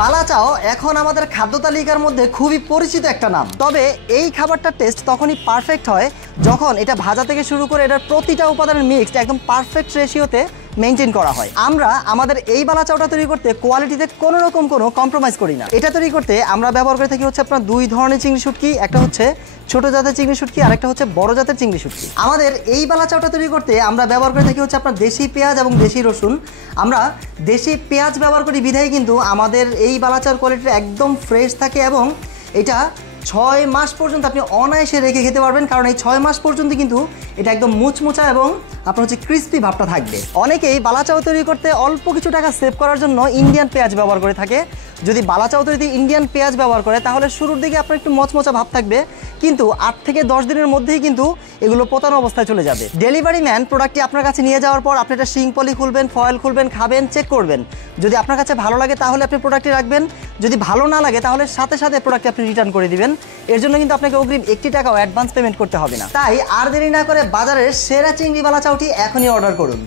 বালাচাও এখন আমাদের খাদ্য তালিকার মধ্যে খুবই পরিচিত একটা নাম। তবে এই খাবারটার টেস্ট তখনই পারফেক্ট হয় যখন এটা ভাজা থেকে শুরু করে এটার প্রতিটা উপাদানের মিক্সড একদম পারফেক্ট রেশিওতে মেনটেন করা হয়। আমরা আমাদের এই বালাচাওটা তৈরি করতে কোয়ালিটিতে কোনো রকম কোনো কম্প্রোমাইজ করি না। এটা তৈরি করতে আমরা ব্যবহার করে থাকি হচ্ছে আপনার দুই ধরনের চিংড়ি শুটকি, একটা হচ্ছে ছোট জাতের চিংড়ি শুটকি আর একটা হচ্ছে বড় জাতের চিংড়ি শুটকি। আমাদের এই বালাচাওটা তৈরি করতে আমরা ব্যবহার করে থাকি হচ্ছে আপনার দেশি পেঁয়াজ এবং দেশি রসুন। আমরা দেশি পেঁয়াজ ব্যবহার করি বিধায় কিন্তু আমাদের এই বালাচাওর কোয়ালিটি একদম ফ্রেশ থাকে এবং এটা 6 মাস পর্যন্ত আপনি অনায়াসে রেখে খেতে পারবেন, কারণ এই 6 মাস পর্যন্ত কিন্তু এটা একদম মুচমুচা এবং আপনার হচ্ছে ক্রিস্পি ভাবটা থাকবে। অনেকেই বালাচাও তৈরি করতে অল্প কিছু টাকা সেভ করার জন্য ইন্ডিয়ান পেঁয়াজ ব্যবহার করে থাকে। যদি বালাচাও তৈরিতে ইন্ডিয়ান পেঁয়াজ ব্যবহার করে তাহলে শুরুর দিকে আপনার একটু মচমচা ভাব থাকবে, কিন্তু 8 থেকে 10 দিনের মধ্যেই কিন্তু এগুলো পতানো অবস্থায় চলে যাবে। ডেলিভারি ম্যান প্রোডাক্টটি আপনার কাছে নিয়ে যাওয়ার পর আপনি এটা শিং পলি খুলবেন, ফয়েল খুলবেন, খাবেন, চেক করবেন। যদি আপনার কাছে ভালো লাগে তাহলে আপনি প্রোডাক্টটি রাখবেন, যদি ভালো না লাগে তাহলে সাথে সাথে প্রোডাক্টটি আপনি রিটার্ন করে দিবেন। এর জন্য কিন্তু আপনাকে অগ্রিম 1 টাকাও অ্যাডভান্স পেমেন্ট করতে হবে না। তাই আর দেরি না করে বাজারের সেরা চিংড়ি বালাচাওটি এখনই অর্ডার করুন।